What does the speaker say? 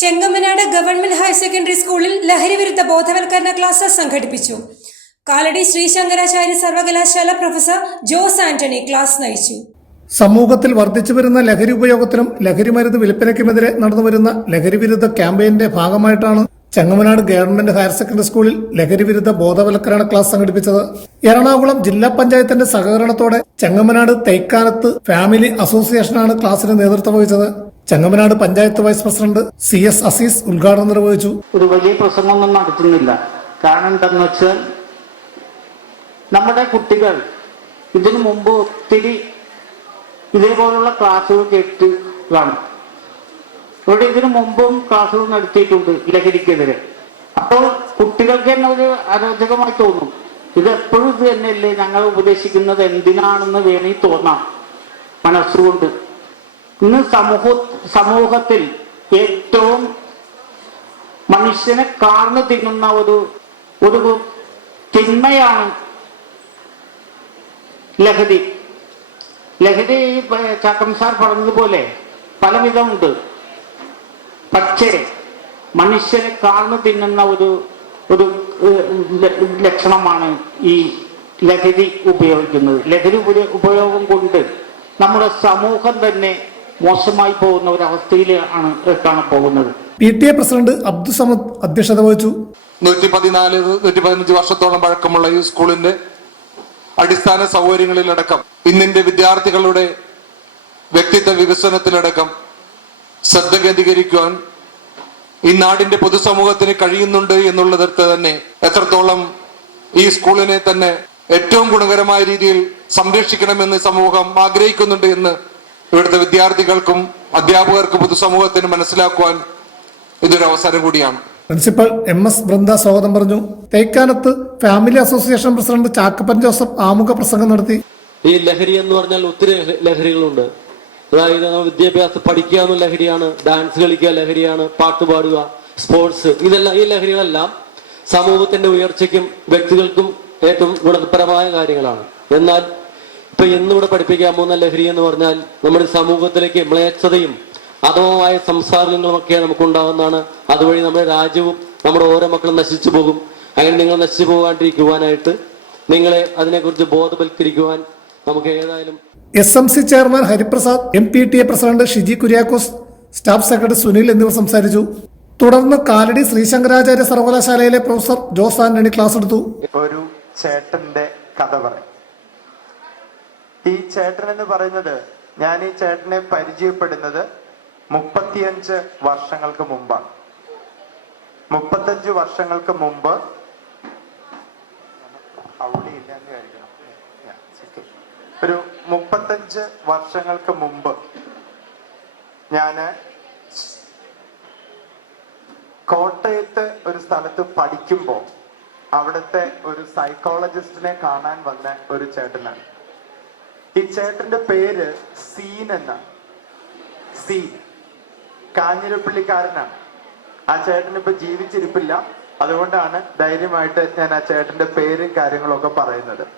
Chengamanad government higher secondary സ്കൂളിൽ ലഹരിവിരുദ്ധ ബോധവൽക്കരണ ക്ലാസ് സംഘടിപ്പിച്ചു. കാലടി ശ്രീ ശങ്കരാചാര്യ സർവകലാശാല പ്രൊഫസർ ജോസ് ആന്റണി ക്ലാസ് നയിച്ചു. സമൂഹത്തിൽ വർദ്ധിച്ചു വരുന്ന ലഹരി ഉപയോഗത്തിനും ലഹരിമരുന്ന് വിൽപ്പനയ്ക്കുമെതിരെ നടന്നുവരുന്ന ലഹരിവിരുദ്ധ ക്യാമ്പയിന്റെ ഭാഗമായിട്ടാണ് ചെങ്ങമനാട് ഗവൺമെന്റ് ഹയർ സെക്കൻഡറി സ്കൂളിൽ ലഹരിവിരുദ്ധ ബോധവൽക്കരണ ക്ലാസ് സംഘടിപ്പിച്ചത്. എറണാകുളം ജില്ലാ പഞ്ചായത്തിന്റെ സഹകരണത്തോടെ ചെങ്ങമനാട് തൈക്കാനത്ത് ഫാമിലി അസോസിയേഷനാണ് ക്ലാസിന് നേതൃത്വം വഹിച്ചത്. Chengamanad panchayat vice president C S Azeez ഉദ്ഘാടനം നിർവഹിച്ചു. ഒരു വലിയ പ്രസംഗമൊന്നും നടത്തുന്നില്ല. കാരണം എന്താണെന്ന് വെച്ചാൽ നമ്മുടെ കുട്ടികൾ ഇതിനു മുമ്പ് ഒത്തിരി ഇതേപോലുള്ള ക്ലാസ്സുകൾ കേട്ട് കാണും ഇവിടെ ഇതിനു മുമ്പും ക്ലാസ്സുകൾ നടത്തിയിട്ടുണ്ട് ലഹരിക്കെതിരെ. അപ്പോൾ കുട്ടികൾക്ക് തന്നെ ഒരു അരോചകമായി തോന്നും. ഇത് എപ്പോഴും ഇത് തന്നെയല്ലേ ഞങ്ങൾ ഉപദേശിക്കുന്നത്? എന്തിനാണെന്ന് വേണമെങ്കിൽ തോന്നാം മനസ്സുകൊണ്ട്. ഇന്ന് സമൂഹ സമൂഹത്തിൽ ഏറ്റവും മനുഷ്യനെ കാർന്നു തിന്നുന്ന ഒരു ഒരു തിന്മയാണ് ലഹരി. ലഹരി ചാക്കം സാർ പറഞ്ഞതുപോലെ പലവിധമുണ്ട്. പക്ഷേ മനുഷ്യനെ കാർന്നു തിന്നുന്ന ഒരു ഒരു ലക്ഷണമാണ് ഈ ലഹരി ഉപയോഗിക്കുന്നത്. ലഹരി ഉപ- ഉപയോഗം കൊണ്ട് നമ്മുടെ സമൂഹം തന്നെ മോശമായി പോകുന്ന ഒരു അവസ്ഥയിലാണ് ആണ് പോകുന്നത്. P T A president Abdussamad അധ്യക്ഷത വഹിച്ചു. നൂറ്റി പതിനാല് നൂറ്റി പതിനഞ്ച് വർഷത്തോളം പഴക്കമുള്ള ഈ സ്കൂളിന്റെ അടിസ്ഥാന സൗകര്യങ്ങളിലടക്കം ഇന്നിന്റെ വിദ്യാർത്ഥികളുടെ വ്യക്തിത്വ വികസനത്തിലടക്കം ശ്രദ്ധ കേന്ദ്രീകരിക്കുവാൻ ഈ നാടിന്റെ പൊതുസമൂഹത്തിന് കഴിയുന്നുണ്ട് എന്നുള്ളതിടത്ത് തന്നെ എത്രത്തോളം ഈ സ്കൂളിനെ തന്നെ ഏറ്റവും ഗുണകരമായ രീതിയിൽ സംരക്ഷിക്കണമെന്ന് സമൂഹം ആഗ്രഹിക്കുന്നുണ്ട് എന്ന് ഇവിടുത്തെ വിദ്യാർത്ഥികൾക്കും അധ്യാപകർക്കും പൊതുസമൂഹത്തിനും മനസ്സിലാക്കുവാൻ ഇതൊരു അവസരം കൂടിയാണ്. പ്രിൻസിപ്പൽ എം എസ് വൃന്ദ സ്വാഗതം പറഞ്ഞു. Thekkanath family association president Chakkappan Joseph ആമുഖ പ്രസംഗം നടത്തി. ഈ ലഹരി എന്ന് പറഞ്ഞാൽ ഒത്തിരി ലഹരികളുണ്ട്. അതായത് നമ്മൾ വിദ്യാഭ്യാസം പഠിക്കുക എന്ന ലഹരിയാണ് ഡാൻസ് കളിക്കുക ലഹരിയാണ് പാട്ട് പാടുക സ്പോർട്സ് ഇതെല്ലാം ഈ ലഹരികളെല്ലാം സമൂഹത്തിന്റെ ഉയർച്ചയ്ക്കും വ്യക്തികൾക്കും ഏറ്റവും ഗുണപരമായ കാര്യങ്ങളാണ്. എന്നാൽ ഇപ്പൊ ഇന്നിവിടെ പഠിപ്പിക്കാൻ പോകുന്ന ലഹരി എന്ന് പറഞ്ഞാൽ നമ്മുടെ സമൂഹത്തിലേക്ക് മ്ലേച്ഛതയും അധമമായ സംസാരങ്ങളുമൊക്കെ നമുക്കുണ്ടാകുന്നതാണ് അതുവഴി നമ്മുടെ രാജ്യവും നമ്മുടെ ഓരോ മക്കളും നശിച്ചു പോകും. അങ്ങനെ നിങ്ങൾ നശിച്ചു പോകാണ്ടിരിക്കുവാനായിട്ട് നിങ്ങളെ അതിനെക്കുറിച്ച് ബോധവൽക്കരിക്കുവാൻ നമുക്ക് ഏതായാലും S M C chairman Hariprasad M P T A president Shiji Kuriakose staff secretary Sunil എന്നിവർ സംസാരിച്ചു. തുടർന്ന് കാലടി ശ്രീശങ്കരാചാര്യ സർവകലാശാലയിലെ പ്രൊഫസർ ജോസ് ആന്റണി ക്ലാസ് എടുത്തു. ഒരു ചേട്ടന്റെ കഥ പറയും. ഈ ചേട്ടൻ എന്ന് പറയുന്നത് ഞാൻ ഈ ചേട്ടനെ പരിചയപ്പെടുന്നത് മുപ്പത്തിയഞ്ച് വർഷങ്ങൾക്ക് മുമ്പാണ്. മുപ്പത്തഞ്ച് വർഷങ്ങൾക്ക് മുമ്പ്. ഒരു മുപ്പത്തഞ്ച് വർഷങ്ങൾക്ക് മുമ്പ് ഞാൻ കോട്ടയത്ത് ഒരു സ്ഥലത്ത് പഠിക്കുമ്പോൾ അവിടുത്തെ ഒരു സൈക്കോളജിസ്റ്റിനെ കാണാൻ വന്ന ഒരു ചേട്ടനാണ്. ഈ ചേട്ടന്റെ പേര് സീൻ എന്നാണ് സീൻ. കാഞ്ഞിരപ്പള്ളിക്കാരനാണ്. ആ ചേട്ടൻ ഇപ്പൊ ജീവിച്ചിരിപ്പില്ല. അതുകൊണ്ടാണ് ധൈര്യമായിട്ട് ഞാൻ ആ ചേട്ടന്റെ പേരും കാര്യങ്ങളും ഒക്കെ പറയുന്നത്.